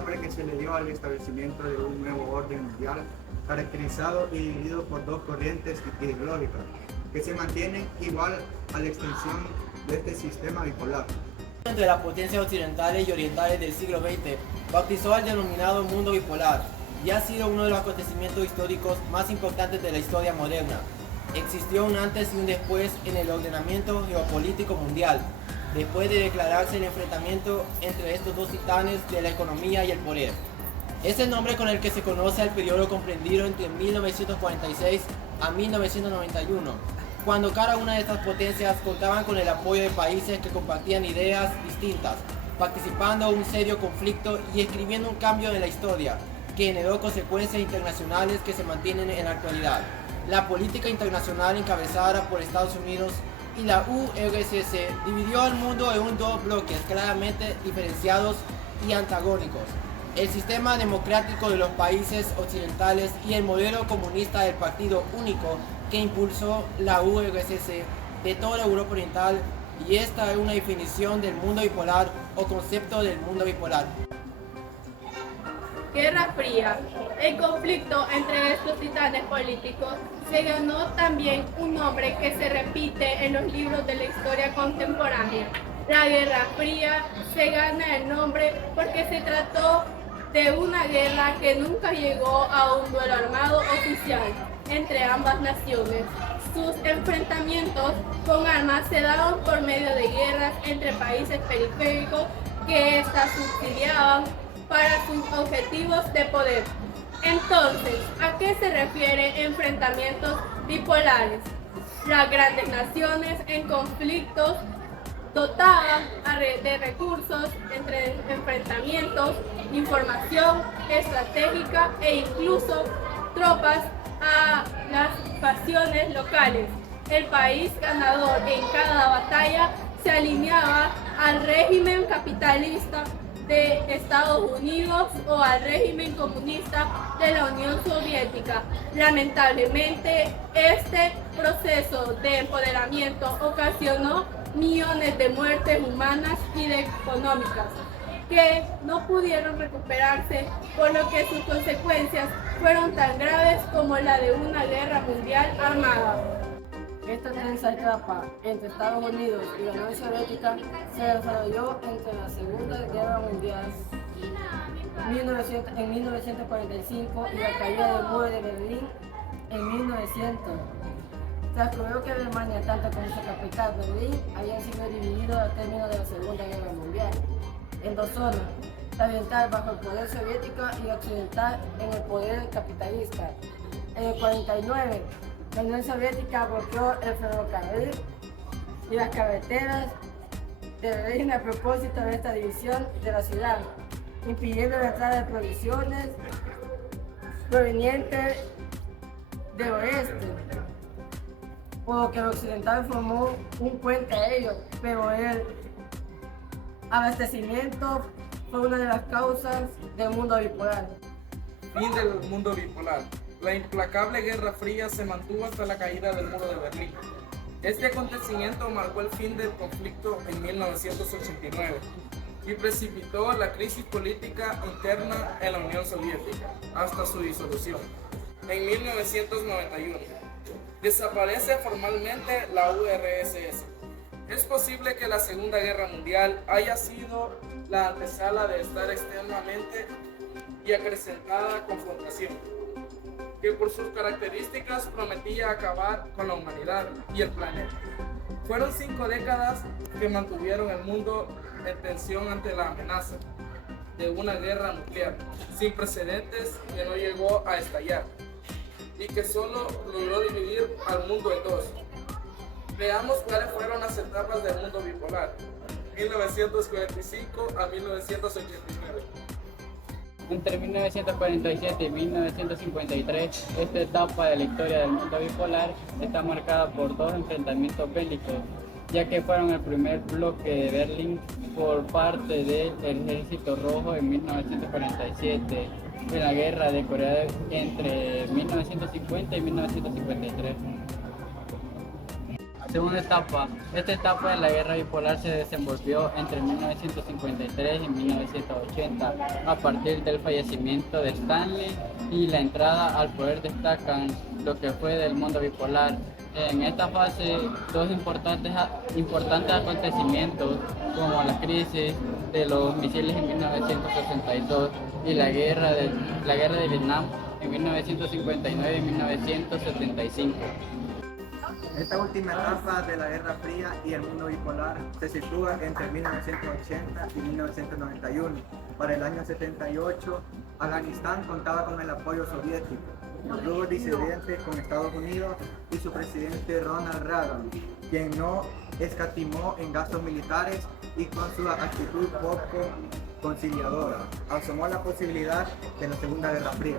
nombre que se le dio al establecimiento de un nuevo orden mundial, caracterizado y dividido por dos corrientes ideológicas, que se mantienen igual a la extensión de este sistema bipolar. Entre las potencias occidentales y orientales del siglo XX, bautizó al denominado mundo bipolar y ha sido uno de los acontecimientos históricos más importantes de la historia moderna. Existió un antes y un después en el ordenamiento geopolítico mundial, después de declararse el enfrentamiento entre estos dos titanes de la economía y el poder. Es el nombre con el que se conoce al periodo comprendido entre 1946 a 1991, cuando cada una de estas potencias contaban con el apoyo de países que compartían ideas distintas, participando en un serio conflicto y escribiendo un cambio en la historia, que generó consecuencias internacionales que se mantienen en la actualidad. La política internacional encabezada por Estados Unidos y la URSS dividió al mundo en dos bloques claramente diferenciados y antagónicos: el sistema democrático de los países occidentales y el modelo comunista del Partido Único que impulsó la URSS de toda la Europa Oriental, y esta es una definición del mundo bipolar o concepto del mundo bipolar. Guerra Fría. El conflicto entre estos titanes políticos se ganó también un nombre que se repite en los libros de la historia contemporánea. La Guerra Fría se gana el nombre porque se trató de una guerra que nunca llegó a un duelo armado oficial entre ambas naciones. Sus enfrentamientos con armas se daban por medio de guerras entre países periféricos que éstas subsidiaban para sus objetivos de poder. Entonces, ¿a qué se refiere enfrentamientos bipolares? Las grandes naciones en conflictos dotadas de recursos entre enfrentamientos, información estratégica e incluso tropas a las facciones locales. El país ganador en cada batalla se alineaba al régimen capitalista de Estados Unidos o al régimen comunista de la Unión Soviética. Lamentablemente, este proceso de empoderamiento ocasionó millones de muertes humanas y de económicas que no pudieron recuperarse, por lo que sus consecuencias fueron tan graves como la de una guerra mundial armada. Esta tensa etapa entre Estados Unidos y la Unión Soviética se desarrolló entre la Segunda Guerra Mundial en 1945 y la caída del muro de Berlín en 1900. Transcurrió que Alemania, tanto como su capital Berlín, habían sido divididos al término de la Segunda Guerra Mundial en dos zonas: la oriental bajo el poder soviético y la occidental en el poder capitalista. En el 49, la Unión Soviética bloqueó el ferrocarril y las carreteras de Berlín a propósito de esta división de la ciudad, impidiendo la entrada de provisiones provenientes del oeste, por lo que el occidental formó un puente a ellos, pero el abastecimiento fue una de las causas del mundo bipolar. Fin del mundo bipolar. La implacable Guerra Fría se mantuvo hasta la caída del muro de Berlín. Este acontecimiento marcó el fin del conflicto en 1989 y precipitó la crisis política interna en la Unión Soviética hasta su disolución. En 1991 desaparece formalmente la URSS. Es posible que la Segunda Guerra Mundial haya sido la antesala de esta externamente y acrecentada confrontación, que por sus características prometía acabar con la humanidad y el planeta. Fueron 5 décadas que mantuvieron el mundo en tensión ante la amenaza de una guerra nuclear sin precedentes que no llegó a estallar y que solo logró dividir al mundo en dos. Veamos cuáles fueron las etapas del mundo bipolar, 1945 a 1989. Entre 1947 y 1953, esta etapa de la historia del mundo bipolar está marcada por dos enfrentamientos bélicos, ya que fueron el primer bloque de Berlín por parte del Ejército Rojo en 1947, en la guerra de Corea entre 1950 y 1953. Segunda etapa. Esta etapa de la guerra bipolar se desenvolvió entre 1953 y 1980. A partir del fallecimiento de Stanley y la entrada al poder destacan lo que fue del mundo bipolar. En esta fase, dos importantes acontecimientos como la crisis de los misiles en 1962 y la guerra de Vietnam en 1959 y 1975. Esta última etapa de la Guerra Fría y el mundo bipolar se sitúa entre 1980 y 1991. Para el año 78, Afganistán contaba con el apoyo soviético, los grupos disidentes con Estados Unidos y su presidente Ronald Reagan, quien no escatimó en gastos militares y con su actitud poco conciliadora, asomó la posibilidad de la Segunda Guerra Fría.